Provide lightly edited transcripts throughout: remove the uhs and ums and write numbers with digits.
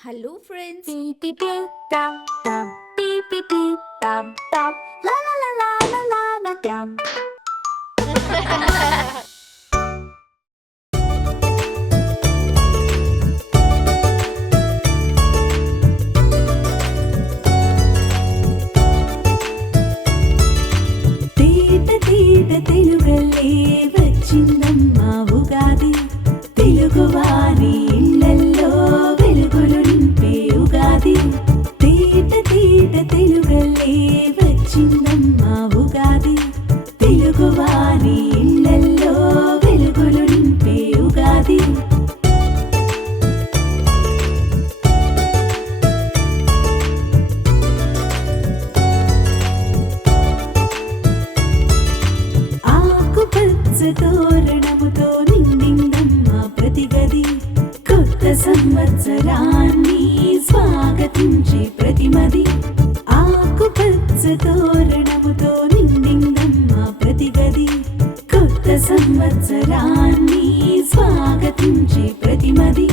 Hello friends. Beep beep beep dum dum beep beep beep dum dum la la la la la la la dum. తీట తీట తెలుగల్లే వచ్చిందమ్మ ఉగాది. తెలుగువారి ఇళ్ళల్లో వెలుగులు నింపే ఉగాది. తీట తీట తెలుగల్లే వచ్చిందమ్మ ఉగాది. తెలుగువారి ఇళ్ళల్లో వెలుగులు నింపే ఉగాది. ఆకుపచ్చ తోరణముతో నిండిందమ్మ ప్రతి గది. కొత్త సంవత్సరాన్ని స్వాగతించే ప్రతిమది. ఆకుపచ్చ తోరణముతో నిండిందమ్మ ప్రతి గది. కొత్త సంవత్సరాన్ని స్వాగతించే ప్రతిమది.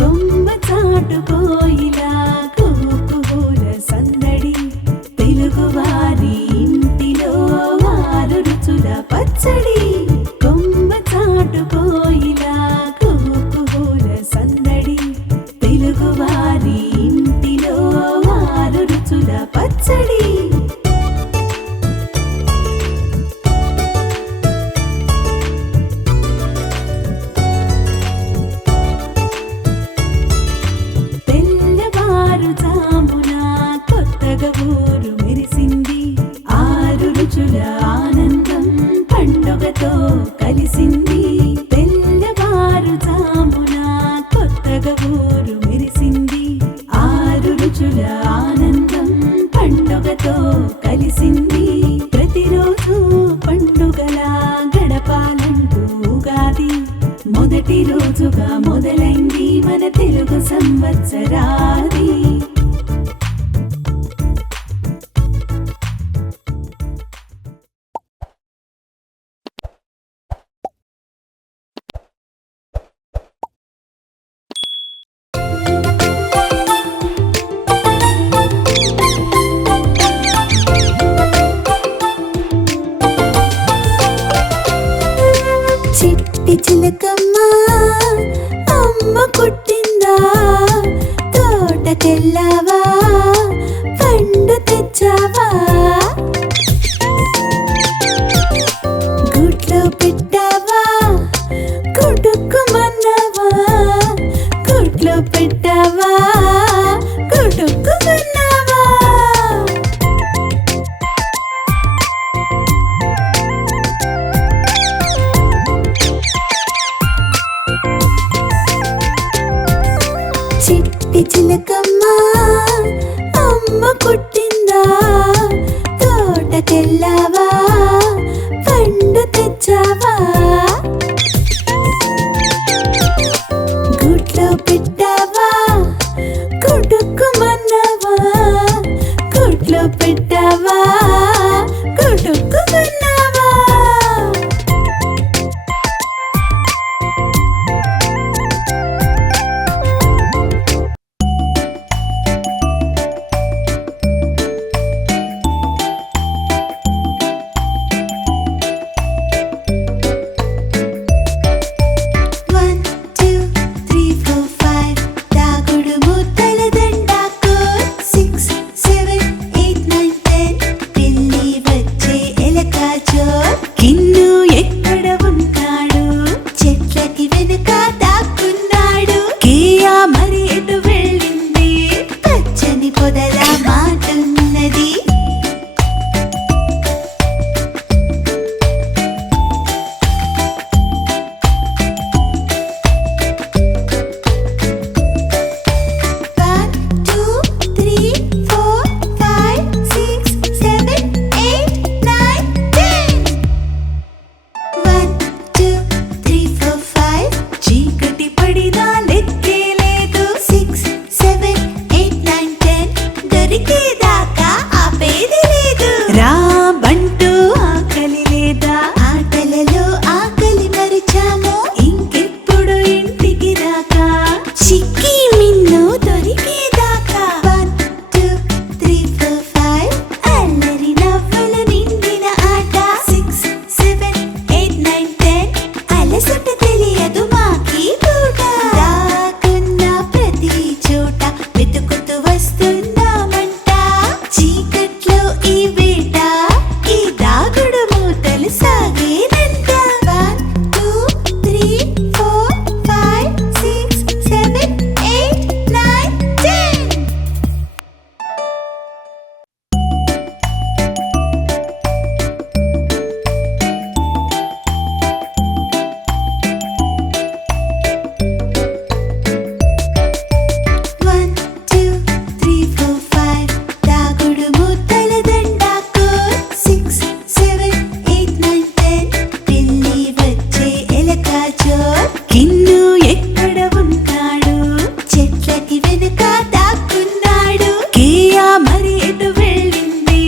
కొమ్మ చాటుకోయిలా కుహుకుహుల సందడి. తెలుగువారి ఇంటిలో ఆరు రుచుల పచ్చడి. కొమ్మ చాటుకోయిలా కుహుకుహుల సందడి. తెలుగువారి ఇంటిలో ఆరు రుచుల పచ్చడి. తెల్లవారుజామున కొత్తగా ఊరు మెరిసింది. ఆరు రుచుల ఆనందం పండుగతో కలిసింది. తెల్లవారుజామున కొత్తగా ఊరు మెరిసింది. ఆరు రుచుల ఆనందం పండుగతో కలిసింది. ప్రతిరోజు పండుగలా గడపాలంటూ ఉగాది మొదటి రోజుగా మొదలైంది మన తెలుగు సంవత్సరాది. చిట్టి చిలకమ్మ అమ్మ పుట్టిందా. తోటకెళ్ళావా పండు తెచ్చావా. గుట్లో పెట్టావా కుటుక్కుమన్నావా. గుట్లో పెట్టావా కుటుక్కుమన్నావా. చిట్టి చిలకమ్మ అమ్మ పుట్టిందా. తోటకెళ్ళావా పండు తెచ్చావా. గుట్లో పెట్టావా కుటుక్కుమన్నావా. గుట్లో పెట్టావా కుటుక్కుమన్నావా. ఈ వేట ఈ దాగుడు మూతలు సాగేనంట 1 2 3 4 5 6 7 8 9 10 1 2 3 4 5 దాగుడు మూతల దండాకు 6 7 8 9 10 పిల్లి వచ్చే ఎలక చోర్ కిన్ను ఎక్కడ ఉన్నాడు చెట్లకి వెనుక దాక్కున్నాడు కేయా మరి ఎటు వెళ్ళింది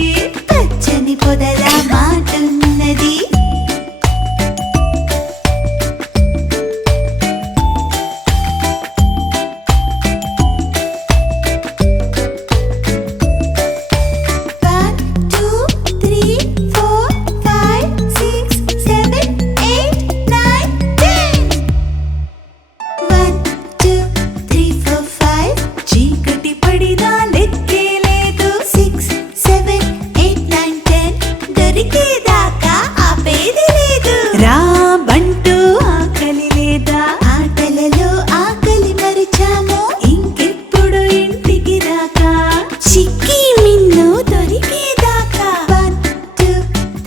పచ్చని పొదల మాటున్నది One, two, three, four, five, six, seven, eight, nine, 10. 1 2 3 4 5 చీకటి పడినా లెక్కే లేదు 6 7 8 9 10 దొరికేదాకా ఆపేది లేదు రా బంటూ ఆకలి లేదా ఆటలలో ఆకలి మరిచాము ఇంకెప్పుడు ఇంటికి రాకా చిక్కి మిన్ను దొరికేదాకా 1 2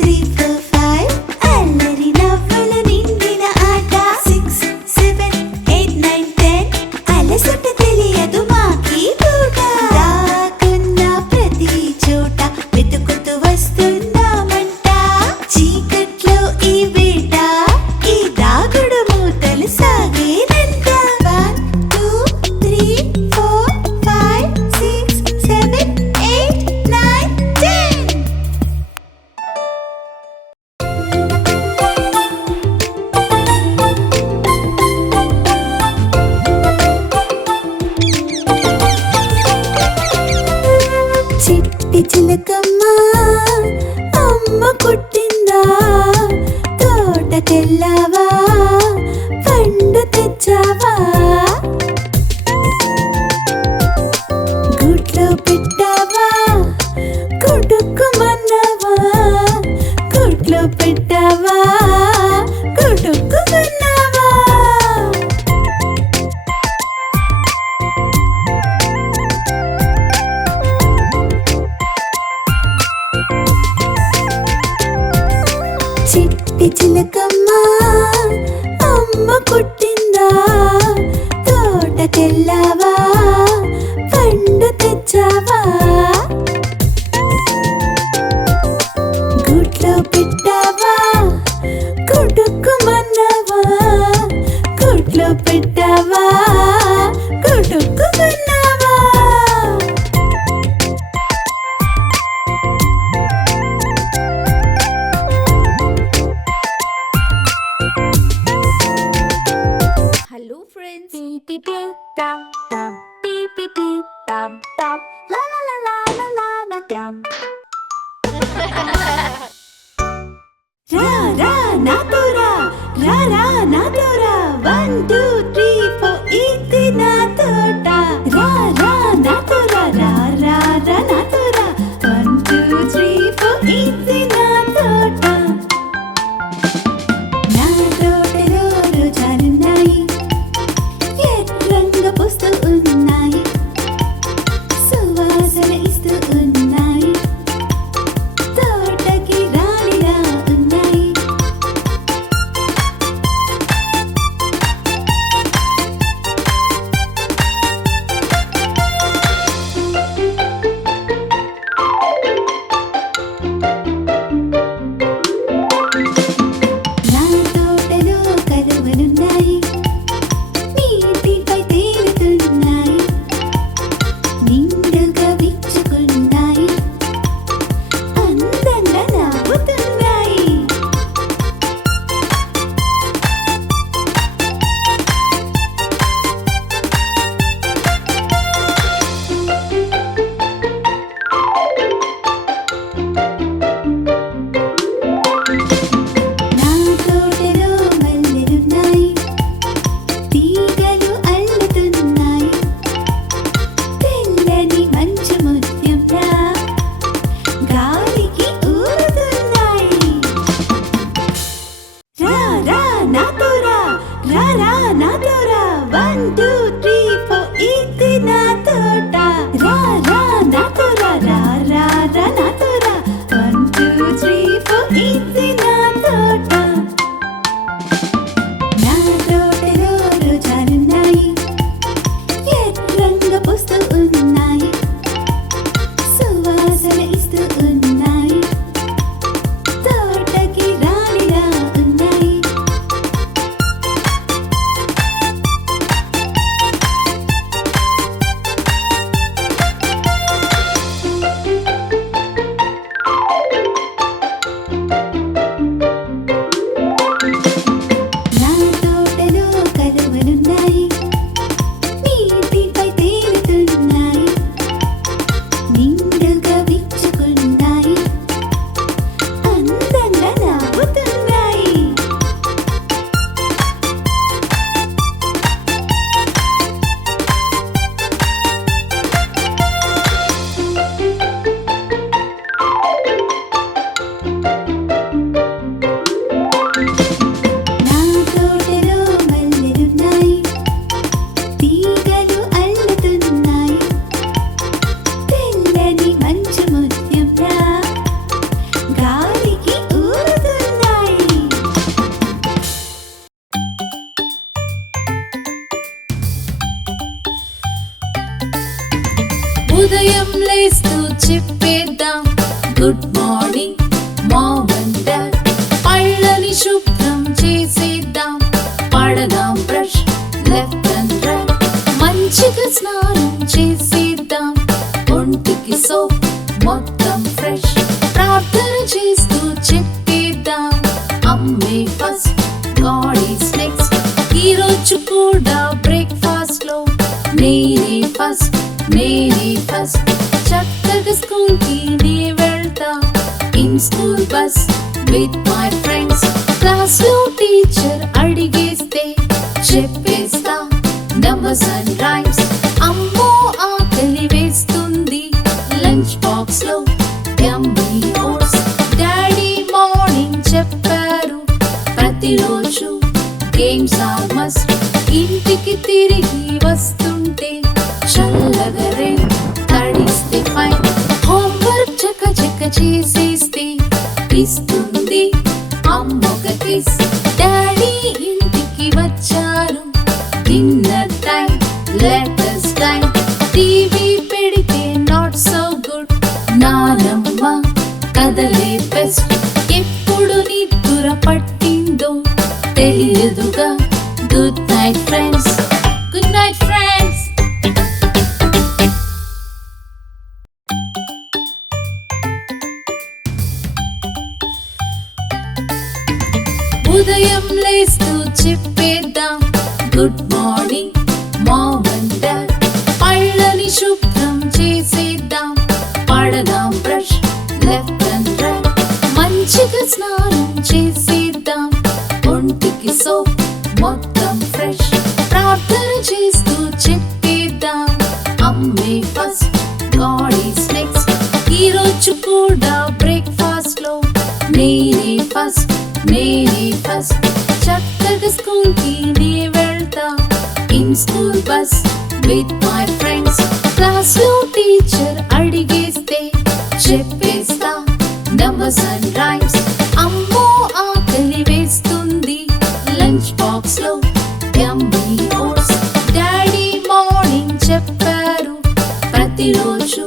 3 4 5 అల్లరి నవ్వుల నిండిన ఆట 6 7 8 9 10 అలసట తెలియదు మాకి పూట దాకున్న ప్రతి చోట వెతుకుతూ వస్తున్నామంట చీకట్లో ఈ వేట ఈ దాగుడు మూతలు సాగేనంట 1 2 3 4 5 6 7 8 9 10 చిట్టి చిలకమ్మ అమ్మ పుట్టిందా తోటకెళ్ళావా పండు తెచ్చావా గుడ్లో పెట్టావా గుడుక్కుమన్నావా గుడ్లో పెట్టావా గుడుక్కుమన్నావా చిట్టి చిలకమ్మ అమ్మ పుట్టిందా తోటకెళ్ళావా పండు తెచ్చావా గుడ్లో పెట్టావా గుడుక్కుమన్నావా గుడ్లో పెట్టావా గుడుక్కుమన్నావా hello friends Beep beep beep, dum dum. Beep beep beep, dum dum. La la la la la la la dum. రా రా నాతో రా రా రా నాతో రా 1 2 3 4 ఇది నా తోట రా రా నాతో రా రా రా రా నాతో రా 1 2 3 4 ఇది నా తోట నా తోటలో రోజాలున్నాయి ఎర్రంగా పూస్తూ ఉన్నాయి సువాసన ఇస్తూ ఉన్నాయి తోటకి రాలిలా ఉన్నాయి good morning mom and dad. పళ్ళని శుభ్రం చేసేద్దాం, పడదాం బ్రష్ లెఫ్ట్ అండ్ రైట్. మంచిగా స్నానం చేసేద్దాం, ఒంటికి సోప్ మొత్తం ఫ్రెష్. ప్రార్థన చేస్తూ చెప్పేద్దాం, అమ్మే ఫస్ట్ గాడ్ ఈస్ నెక్స్ట్. ఈ రోజు కూడా బ్రేక్ఫాస్ట్ లో నేనే ఫస్ట్ నేనే ఫస్ట్. చక్కగా స్కూల్ కి నే వెళ్తా, in school bus with my friends. Class లో టీచర్ అడిగేస్తే చెప్పేస్తా నంబర్స్ అండ్ రైమ్స్. అమ్మో ఆకలి వేస్తుంది, లంచ్ బాక్స్ లో యమ్మీ ఓట్స్. డాడీ మార్నింగ్ చెప్పారు, ప్రతిరోజు గేమ్స్ ఆర్ మస్ట్. ఇంటికి తిరిగి వస్తుంటే చల్లగా రేన్ తడిస్తే ఫైన్. హోంవర్క్ చక్క చక్క చేసేస్తే ఇస్తుంది అమ్మొక కిస్. డాడీ ఇంటికి వచ్చారు, dinner time letters time. TV పెడితే నాట్ సో గుడ్, నానమ్మ కదలే బెస్ట్. ఎప్పుడు నిద్ర పట్టిందో తెలియదుగా. Good night friends, good night friends. ఉదయం లేస్తూ చెప్పేద్దాం, good morning mom and dad. పళ్ళని శుభ్రం చేసేద్దాం, పడదాం బ్రష్ లెఫ్ట్ అండ్ రైట్. మంచిగా స్నానం చేసేద్దాం, ఒంటికి సోప్ మొత్తం ఫ్రెష్. ప్రార్థన చేస్తూ చెప్పేద్దాం, అమ్మే ఫస్ట్ గాడ్ ఈస్ నెక్స్ట్. ఈ రోజు కూడా బ్రేక్ఫాస్ట్ లో నేనే ఫస్ట్ నేనే ఫస్ట్. చక్కగా స్కూల్ కి నే వెళ్తా, in school bus with my friends. Class లో టీచర్ అడిగేస్తే చెప్పేస్తా నంబర్స్ అండ్ రైమ్స్. అమ్మో ఆకలి వేస్తుంది, లంచ్ బాక్స్ లో యమ్మీ ఓట్స్. డాడీ మార్నింగ్ చెప్పారు, ప్రతిరోజు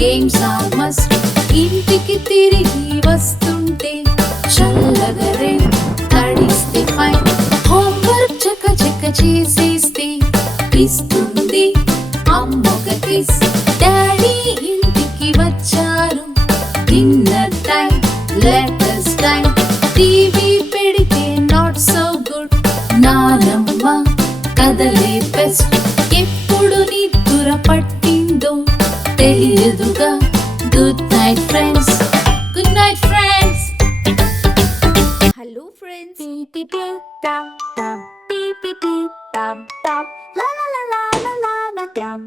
గేమ్స్ ఆర్ మస్ట్. ఇంటికి తిరిగి వస్తుంటే చల్లగా రేన్ తడిస్తే ఫైన్. హోంవర్క్ చక్క చక్క చేసేస్తే ఇస్తుంది అమ్మొక కిస్. డాడీ ఇంటికి వచ్చారు, dinner time letters time. TV పెడితే నాట్ సో గుడ్, నానమ్మ కదలే బెస్ట్. ఎప్పుడు నిద్ర పట్టిందో తెలియదుగా. Good night friends, good night friends. Hello friends, Beep beep beep, dum dum. Beep beep beep, dum dum. La la la la la la la dum.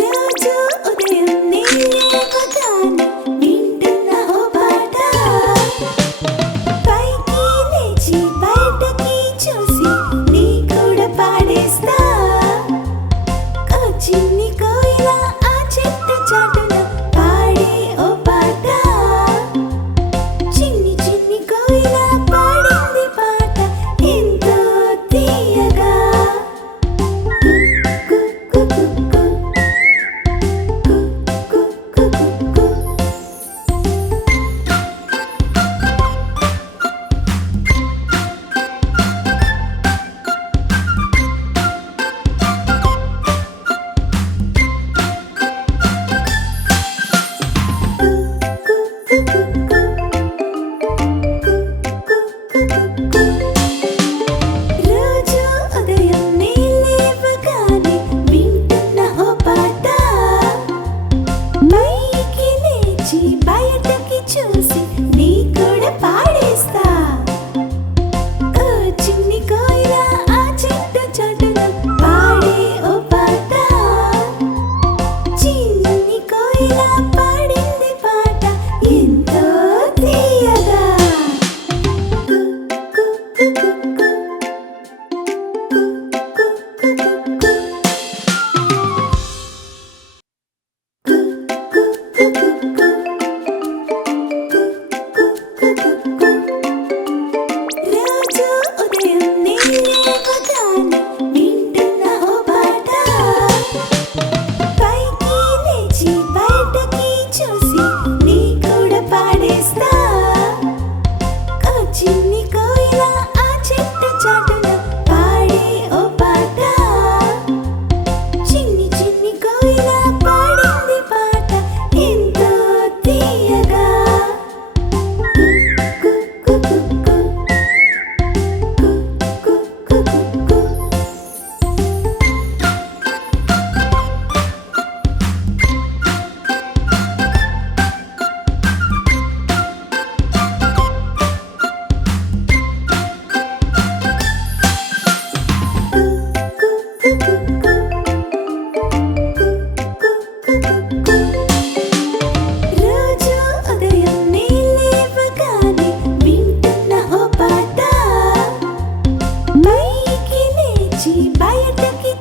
రోజు ఉదయం నీ లేవగానే వింటున్న ఓ పాట, పైకి లేచి బయటకి చూసి నీ కూడా పాడేస్తా. ఓ చిన్ని కోయిల ఆ చెట్టు చాటున పాడే ఓ పాట.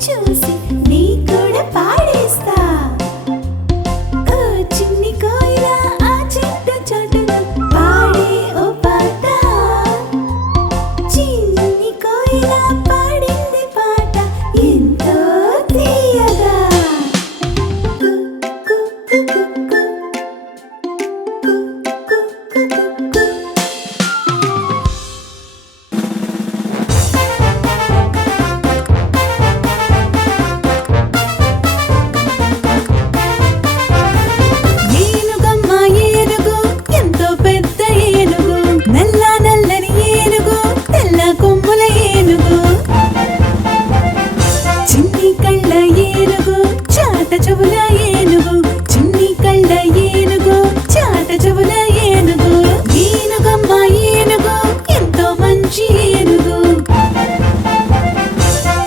చూసి నీ కూడా పాడేస్తా. ఓ చిన్ని కోయిల ఆ చెట్టు చాటున పాడే ఓ పాట. చిన్ని కోయిల పాడింది పాట ఎంతో తీయగా. కు కు కు కు కు కు కు కు. ఏనుగమ్మ ఏనుగు ఎంతో పెద్ద ఏనుగు, నల్ల నల్లని ఏనుగు, తెల్ల కొమ్ముల ఏనుగు. చిన్ని కళ్ళ ఏనుగు, చాట చెవుల ఏనుగు, చిన్ని కళ్ళ ఏనుగు, చాట చెవుల ఏనుగు. ఏనుగమ్మ ఏనుగు ఎంతో మంచి ఏనుగు.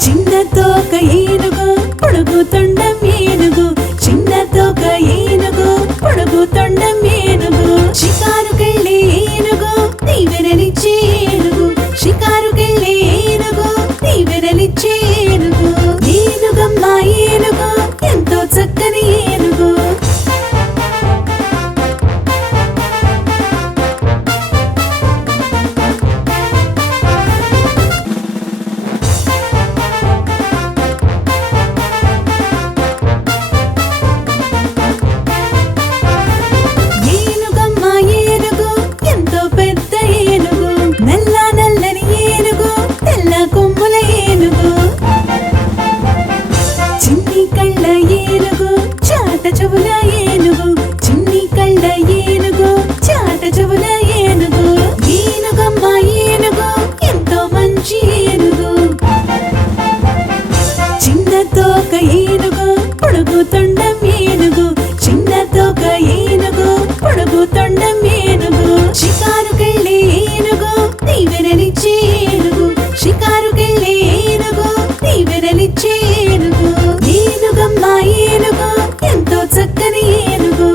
చిన్న తోక ఏనుగు, పొడుగు తొండం ఏనుగు, చిన్న తోక ఏనుగు, పొడుగు తొండం ఏనుగు. షికారుకెళ్ళే ఏనుగు, తీవెనలిచ్చే ఏనుగు, షికారుకెళ్ళే ఏనుగు, తీవెనలిచ్చే ఏనుగు. ఏనుగమ్మ ఏనుగు ఎంతో చక్కని ఏనుగు. ఏనుగమ్మ ఏనుగు ఎంతో పెద్ద ఏనుగు, నల్ల నల్లని ఏనుగు, తెల్ల కొమ్ముల ఏనుగు. చిన్ని కళ్ళ ఏనుగు, చాట చెవుల ఏనుగు, చిన్ని కళ్ళ ఏనుగు, చాట చెవుల ఏనుగు. ఏనుగమ్మ ఏనుగు ఎంతో మంచి ఏనుగు. చిన్న తోక ఏనుగు, పొడుగు తొండం ఏనుగు, చిన్న తోక ఏనుగు, పొడుగు తొండం ఏనుగు. షికారుకెళ్ళే ఏనుగు, తీవెనలిచ్చే ఏనుగు, షికారుకెళ్ళే ఏనుగు, తీవెనలిచ్చే ఏనుగు. ఏనుగమ్మ ఏనుగు ఎంతో చక్కని ఏనుగు.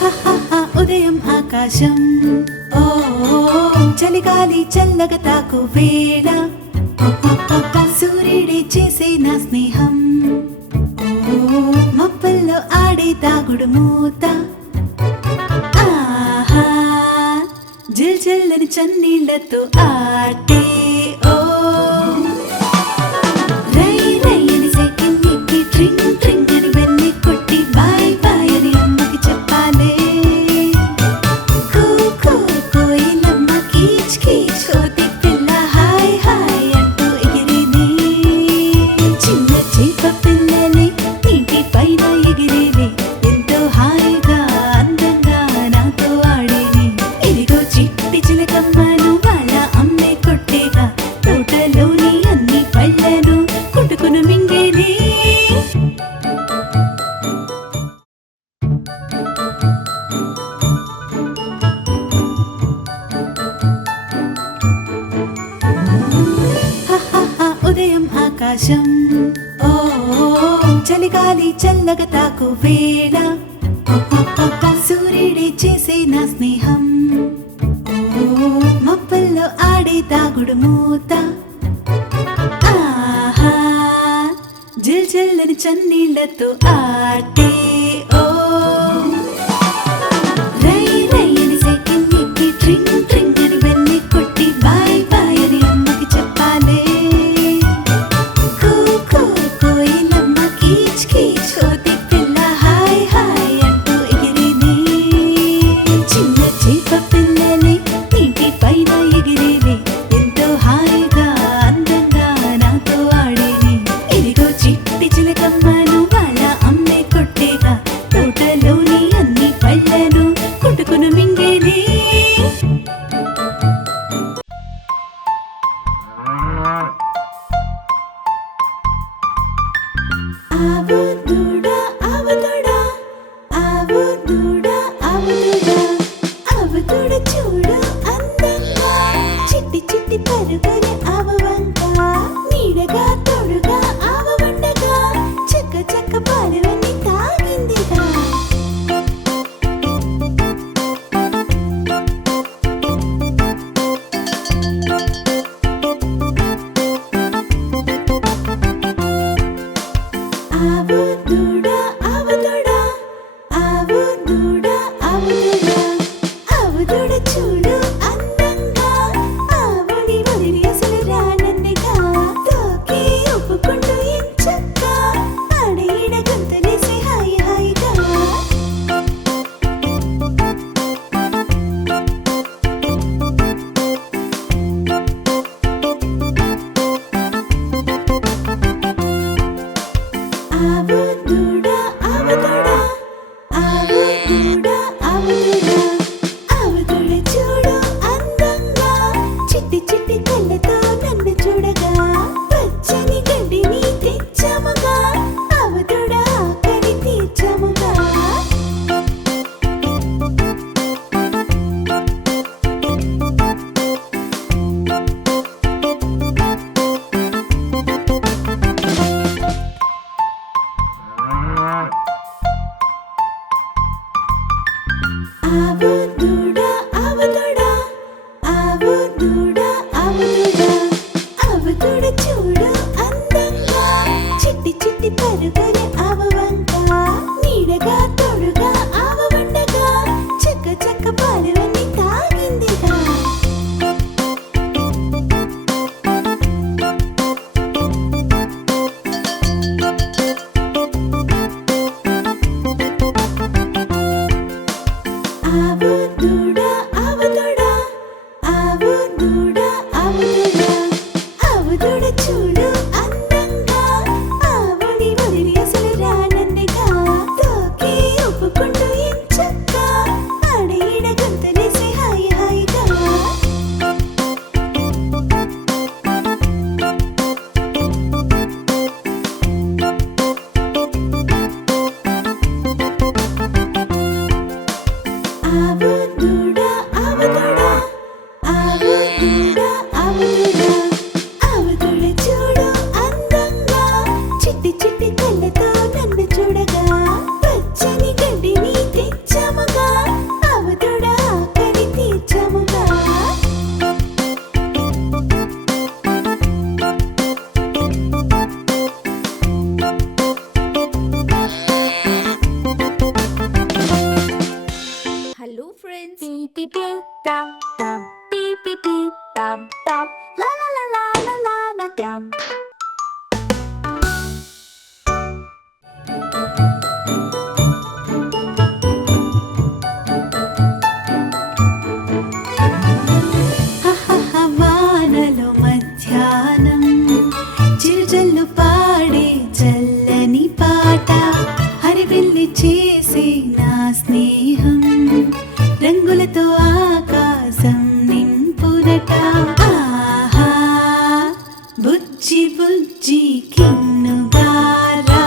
హహహ ఉదయం ఆకాశం, ఓ చలిగాలి చల్లగా తాకు వేళ. సూర్యుడే చేసే నా స్నేహం, ఓ మబ్బల్లో ఆడే తాగుడు మూత. ఆహా జిల్ జిల్లని చన్నీళ్లతో ఆటే ఓ. రై రై అని సైకిల్ ఎక్కి ట్రింగ్ ట్రింగ్ అని వెళ్ళి కొట్టి బాయ్ బాయ్ అని అమ్మకి చెప్పాలే. కూ కూ కోయిలమ్మ కీచ్ కీచ్ కోతి పిల్ల హాయ్ హాయ్ అంటూ ఎగిరేది. చిన్న చేప పిల్లలే నీటి పైన ఎగిరేవి, ఎంతో హాయిగా అందంగా నాతో ఆడేవి. ఇదిగో చిట్టి చిలకమ్మను వాళ్ళ అమ్మే కొట్టేగా, తోటలోని అన్ని పళ్ళను కొట్టుకుని మింగేది. హహహ ఉదయం ఆకాశం, ఓ చలిగాలి చల్లగా తాకు వేళ. సూర్యుడే చేసే నా స్నేహం, ఓ మబ్బల్లో ఆడే తాగుడు మూత. ఆహా జిల్ జిల్లని చన్నీళ్లతో ఆటే ఓ. రై రై అని సైకిల్ ఎక్కి ట్రింగ్ ట్రింగ్ అని వెళ్ళి కొట్టి బాయ్ బాయ్ అని అమ్మకి చెప్పాలే. కూ కూ కోయిలమ్మ కీచ్ కీచ్ కోతి పిల్ల హాయ్ హాయ్ అంటూ ఎగిరేది. చిన్న చేప పిల్లలే నీటి పైన ఎగిరేవి, ఎంతో హాయిగా అందంగా నాతో ఆడేవి. ఇదిగో చిట్టి చిలకమ్మను వాళ్ళ అమ్మే కొట్టేగా, తోటలోని అన్ని పళ్ళను కొట్టుకుని మింగేది. ఆవు దూడ ఆవు దూడ, ఆవు దూడ ఆవు దూడ, ఆవు దూడ చూడు అందంగా, చిట్టి చిట్టి పరుగుని ఆవు వంక. నీ ఆవు దూడ ఆవు దూడ ఆవు దూడ చూడు అందంగా ఆవుని వదిలి అసలు రానన్నగా తోకి ఒప్పుకుంటూ ఎంచక్క ఆడీడ గంతులేసి హాయి హాయిగా ఆవు దూడ ఆవు దూడ ఆవు దూడ ఆవు దూడ ఆవు దూడ చూడు అందంగా చిట్టి చిట్టి కళ్ళతో నన్ను చూడగా పచ్చని గడ్డిని తెచ్చాముగా ఆవు దూడ ఆకలి తీర్చాముగా hello friends, Beep beep beep dum dum. Beep beep beep dum dum. La la la la la la la dum. హహహ వానలో మధ్యాహ్నం చిరుజల్లు పాడే చల్లని పాట హరివిల్లి చేసే నా స్నేహం రంగులతో ఆకాశం నింపునట ఆహా బుజ్జి బుజ్జి కిన్నుగారా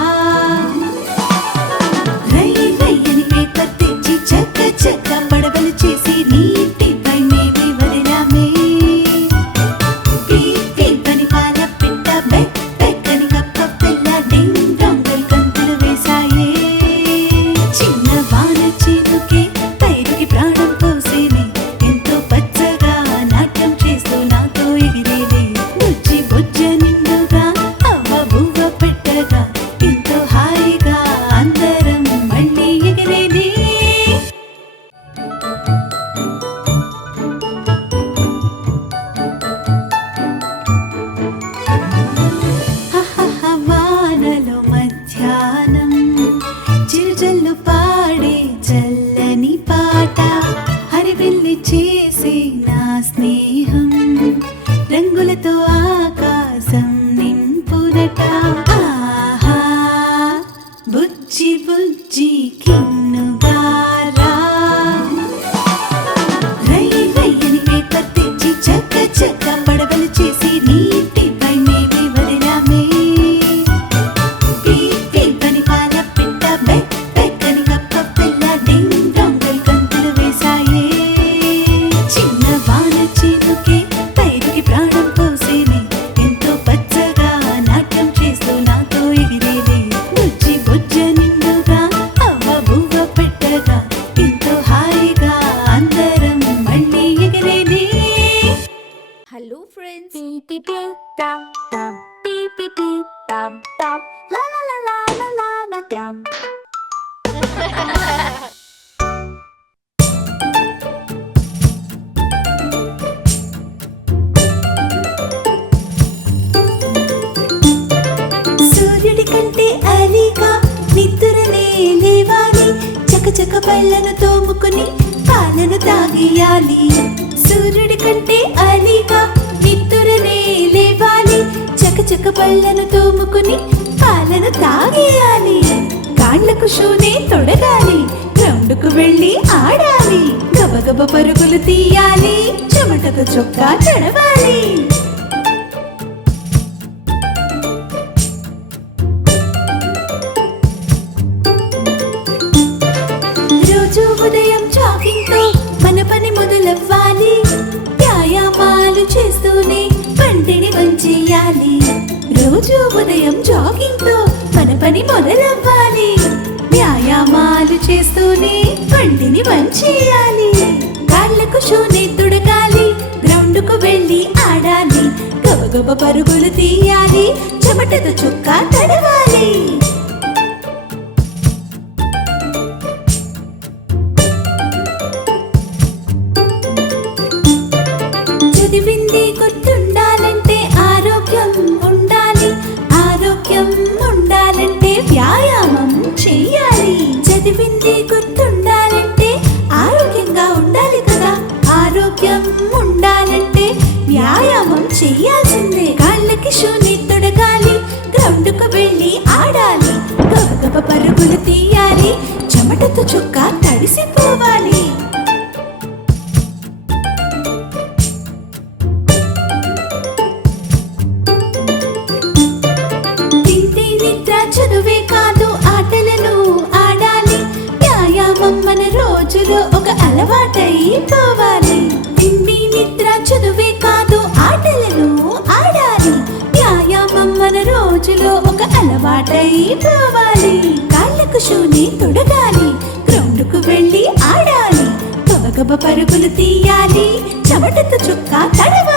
రై రయ్యని పేపర్ తెచ్చి చక్క చక్క పడవలు చేసి నీటిపై మేవి వదిలామే పీప్ పీప్ అని పాల పిట్ట బెక్ బెక్ అని కప్ప పిల్ల డింగ్ డాంగులు గంతులు వేశాయే చిన్న వాన చినుకే పైరుకి ప్రాణం పోసేనే ఎంతో పచ్చగా నాట్యం చేస్తూ నాతో ఎగిరేనే బుజ్జి బుజ్జ నిండుగా అవ్వ బువ్వ పెట్టగా ఎంతో హాయిగా అందరం మళ్ళీ ఎగిరేనే హహహ వానలో మధ్యాహ్నం చిరుజల్లు పాడే చల్లని పాట హరివిల్లి చేసే నా స్నేహం రంగులతో ఆకాశం నింపునట ఆహా బుజ్జి బుజ్జి కిన్నుగారా రై రయ్యని పేపర్ తెచ్చి చక్క చక్క పడవలు చేసి నీటిపై మేవి వదిలామే పీప్ పీప్ అని పాల పిట్ట బెక్ బెక్ అని కప్ప పిల్ల డింగ్ డాంగులు గంతులు వేశాయే చిన్న వాన చినుకే పైరుకి ప్రాణం పోసేనే ఎంతో పచ్చగా నాట్యం చేస్తూ నాతో ఎగిరేనే బుజ్జి బుజ్జ నిండుగా అవ్వ బువ్వ పెట్టగా ఎంతో హాయిగా అందరం మళ్ళీ ఎగిరేనే hello friends, Beep beep beep dum dum. Beep beep beep dum dum. La la la la la la la dum. సూర్యుడి కంటే అలిగా నిద్రనే లేవాలి చకచక పళ్ళను తోముకుని పాలను తాగియాలి సూర్యుడి కంటే అలిగా నిద్రనే లేవాలి చకచక పళ్ళను తోముకుని పాలను తాగేయాలి కాళ్ళకు షూనే తొడగాలి గ్రౌండ్కు వెళ్ళి ఆడాలి గబగబ పరుగులు తీయాలి చెమటకు చొక్కా తడవాలి రోజు ఉదయం జాగింగ్ తో మన పని మొదలవ్వాలి వ్యాయామాలు చేస్తూనే పంటిని వంచేయాలి రోజు ఉదయం జాగింగ్ తో మన పని మొదలవ్వాలి వ్యాయామాలు చేస్తూనే పంటిని వంచేయాలి కాళ్ళకు షూని తుడగాలి గ్రౌండ్కు వెళ్ళి ఆడాలి గబగబ పరుగులు తీయాలి చెమటతో చుక్కా తడవాలి చదివింది గుర్తుండాలంటే ఆరోగ్యం ఉండాలి ఆరోగ్యం ఉండాలంటే వ్యాయామం చెయ్యాలి చదివింది గుర్తుండాలంటే ఆరోగ్యంగా ఉండాలి కదా ఆరోగ్యం ఉండాలంటే చెయ్యాల్సిందే. కాళ్ళకి షూని తొడగాలి, గ్రౌండ్కు వెళ్ళి ఆడాలి, గబగబ పరుగులు తీయాలి, చెమటతో చొక్కా తడిసిపోవాలి. తిండి నిద్ర చదువే కాదు, ఆటలను ఆడాలి, వ్యాయామం మన రోజులో ఒక అలవాటైపోవాలి. తిండి నిద్ర చదువే కాదు, ఆటలను ఆడాలి, వ్యాయామం మన రోజులో ఒక అలవాటైపోవాలి. కాళ్ళకు షూని తొడగాలి, గ్రౌండ్కు వెళ్ళి ఆడాలి, గబగబ పరుగులు తీయాలి, చెమటతో చొక్కా తడవాలి.